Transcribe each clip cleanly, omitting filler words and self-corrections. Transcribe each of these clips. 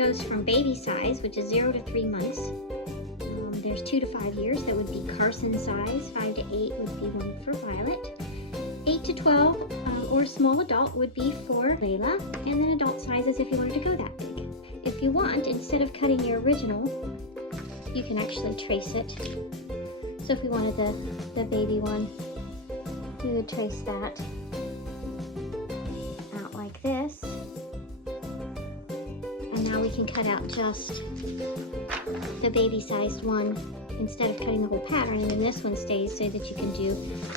goes from baby size, which is 0 to 3 months. There's 2 to 5 years, that would be Carson size. 5 to 8 would be one for Violet. 8 to 12 or small adult would be for Layla, and then adult sizes if you wanted to go that big. If you want, instead of cutting your original, you can actually trace it. So if we wanted the baby one, we would trace that out like this. And now we can cut out just the baby sized one instead of cutting the whole pattern, and then this one stays so that you can do,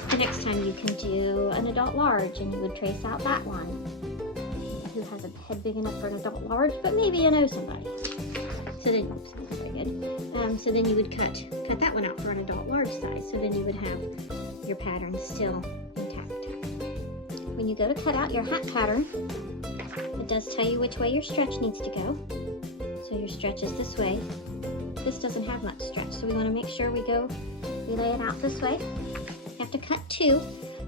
the next time you can do an adult large, and you would trace out that one. Who has a head big enough for an adult large, but maybe you know somebody. So then, oops, not very good. So then you would cut that one out for an adult large size, so then you would have your pattern still intact. When you go to cut out your hat pattern, it does tell you which way your stretch needs to go. So your stretch is this way. This doesn't have much stretch, so we want to make sure we lay it out this way. You have to cut 2,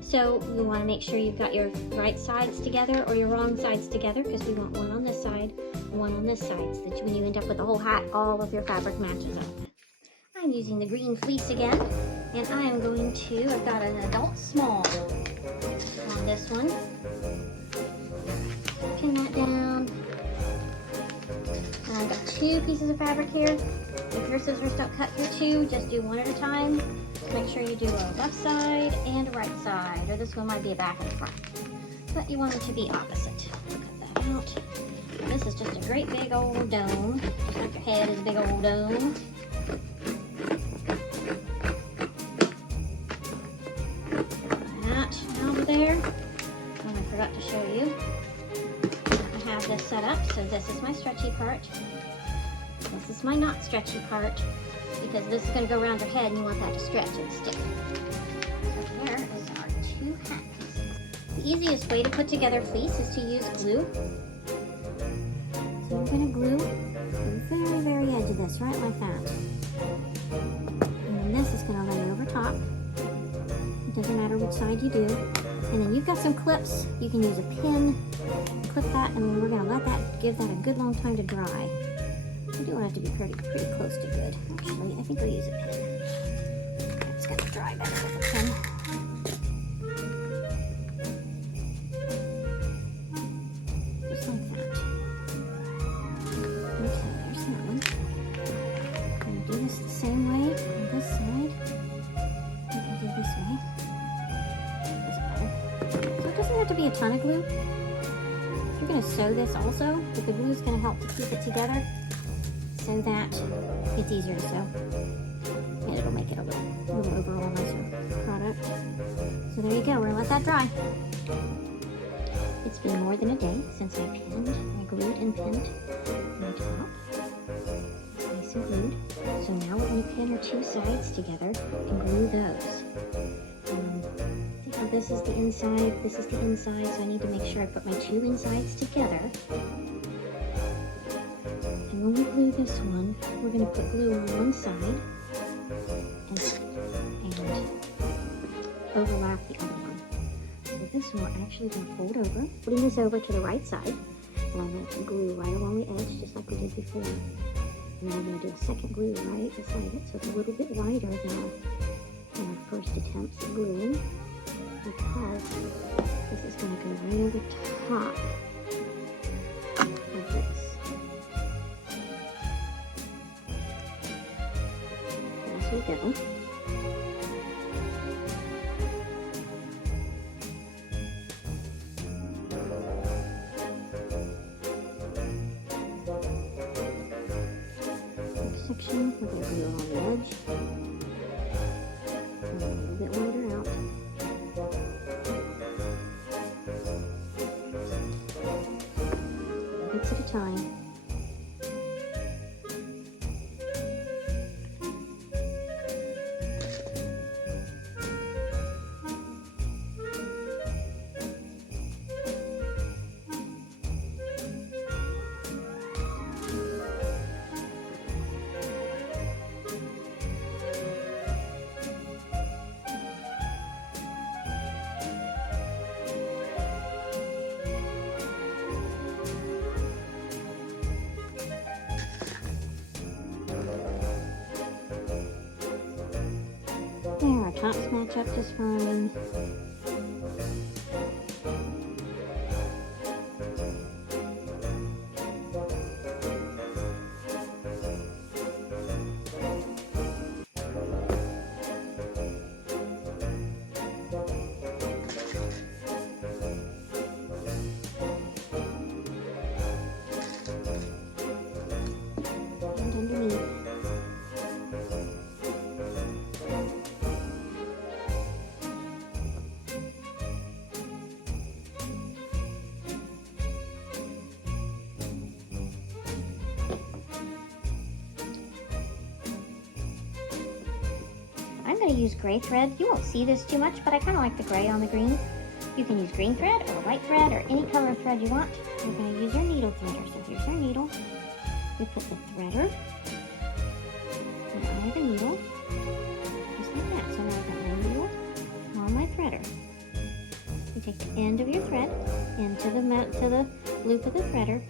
so we want to make sure you've got your right sides together or your wrong sides together, because we want one on this side, one on this side, so that when you end up with the whole hat, all of your fabric matches up. I'm using the green fleece again, and I am going to, I've got an adult small on this one. Pin that down. And I've got 2 pieces of fabric here. If your scissors don't cut through 2, just do one at a time. Make sure you do a left side and a right side, or this one might be a back and front. But you want them to be opposite. Cut that out. And this is just a great big old dome, just like your head is a big old dome. That out of there. And I forgot to show you. I have this set up, so this is my stretchy part. This is my not stretchy part, because this is going to go around your head and you want that to stretch and stick. So here is our 2 hat pieces. The easiest way to put together fleece is to use glue. So you're going to glue the very, very edge of this, right like that. And then this is going to lay over top. It doesn't matter which side you do. And then you've got some clips. You can use a pin, clip that, and then we're going to let that, give that a good long time to dry. I do want it to be pretty close to good. Actually, I think we'll use a pin. It's going to dry better with a pin. Just like that. Okay, there's that one. I'm going to do this the same way on this side. I'm going to do this way. Doesn't matter. So it doesn't have to be a ton of glue. You're going to sew this also, but the glue is going to help to keep it together, so that it's easier to sew, and it'll make it a little overall nicer product. So there you go, we're gonna let that dry. It's been more than a day since I glued and pinned my top. It's nice and glued. So now we're gonna pin our 2 sides together and glue those. See how this is the inside, this is the inside, so I need to make sure I put my 2 insides together. And when we glue this one, we're going to put glue on one side and overlap the other one. So this one we're actually going to fold over, putting this over to the right side. And I'm going to glue right along the edge, just like we did before. And then I'm going to do a second glue right beside it, so it's a little bit wider than our first attempts at gluing, because this is going to go right over top of this. As we go. Next section, we're going to glue along the edge. And a little bit wider out. Bits at a time. match up just fine. I'm going to use gray thread. You won't see this too much, but I kind of like the gray on the green. You can use green thread or white thread or any color of thread you want. You're going to use your needle threader. So here's our needle. We put the threader on the needle, just like that. So now I've got my needle on my threader. You take the end of your thread into the loop of the threader.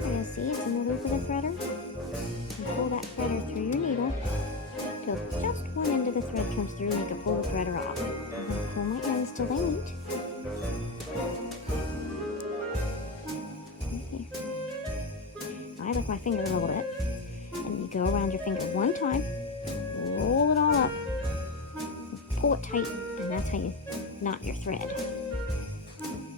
You'll see it's in the loop of the threader. And pull that threader through your needle till just one end of the thread comes through, and you can pull the threader off. I'm going to pull my ends till they meet. Right here. I lift my finger a little bit, and you go around your finger one time, roll it all up, pull it tight, and that's how you knot your thread.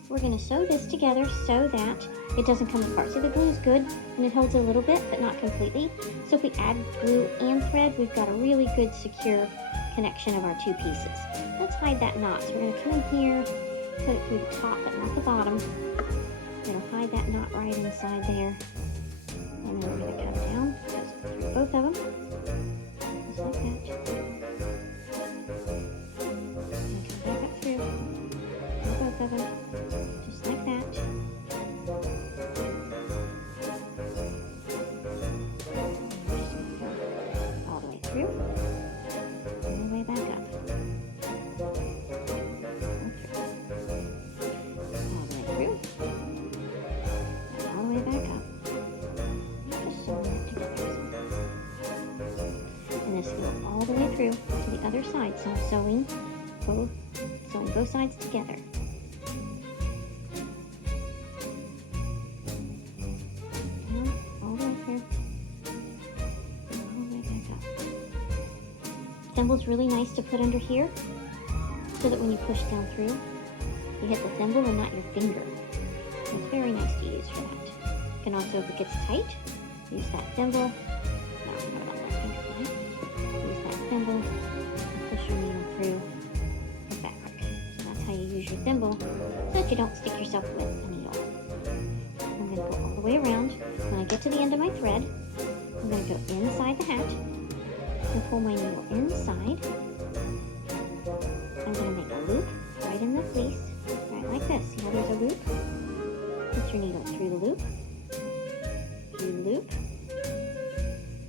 We're going to sew this together so that it doesn't come apart. See, the glue is good and it holds a little bit, but not completely. So if we add glue and thread, we've got a really good secure connection of our two pieces. Let's hide that knot. So we're going to come in here, put it through the top but not the bottom. We're going to hide that knot right inside there. And then we're going to cut it down, just through both of them, just like that. And come back up through both of them, just like that. All the way through, and the way back up. All the way through, and all the way back up. Just sew that together. And this will go all the way through to the other side. So I'm sewing both sides together. Thimble's really nice to put under here so that when you push down through, you hit the thimble and not your finger. So it's very nice to use for that. You can also, if it gets tight, use that thimble. Use that thimble and push your needle through the fabric. So that's how you use your thimble so that you don't stick yourself with a needle. I'm going to go all the way around. When I get to the end of my thread, I'm going to go inside the hat. And pull my needle inside. I'm going to make a loop right in the fleece, right like this. See how there's a loop? Put your needle through the loop,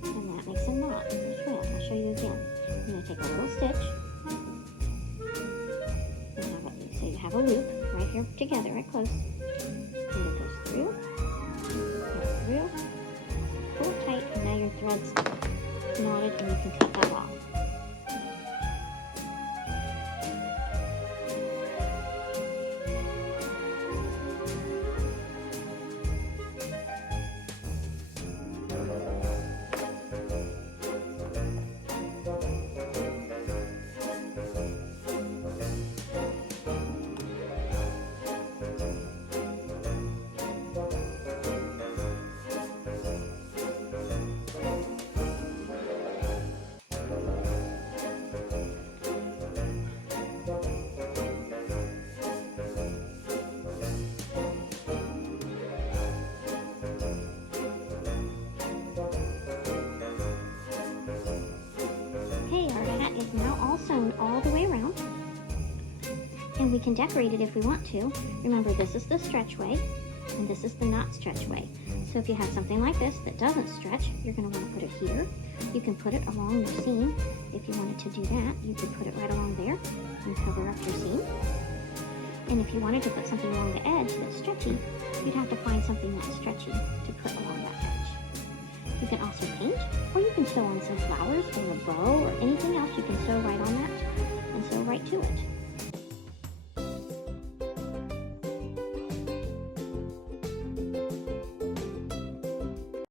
and that makes a knot in the thread. I'll show you again. I'm going to take a little stitch, and so you have a loop right here together, right close. And it goes through, pull it tight, and now your thread's knotted and you can cut that off. Is now all sewn all the way around, and we can decorate it if we want to. Remember, this is the stretch way and this is the not stretch way. So if you have something like this that doesn't stretch, you're going to want to put it here. You can put it along your seam. If you wanted to do that, you could put it right along there and cover up your seam. And if you wanted to put something along the edge that's stretchy, you'd have to find something that's stretchy to put along that edge. You can also paint, or you can sew on some flowers or a bow or anything else. You can sew right on that. right to it.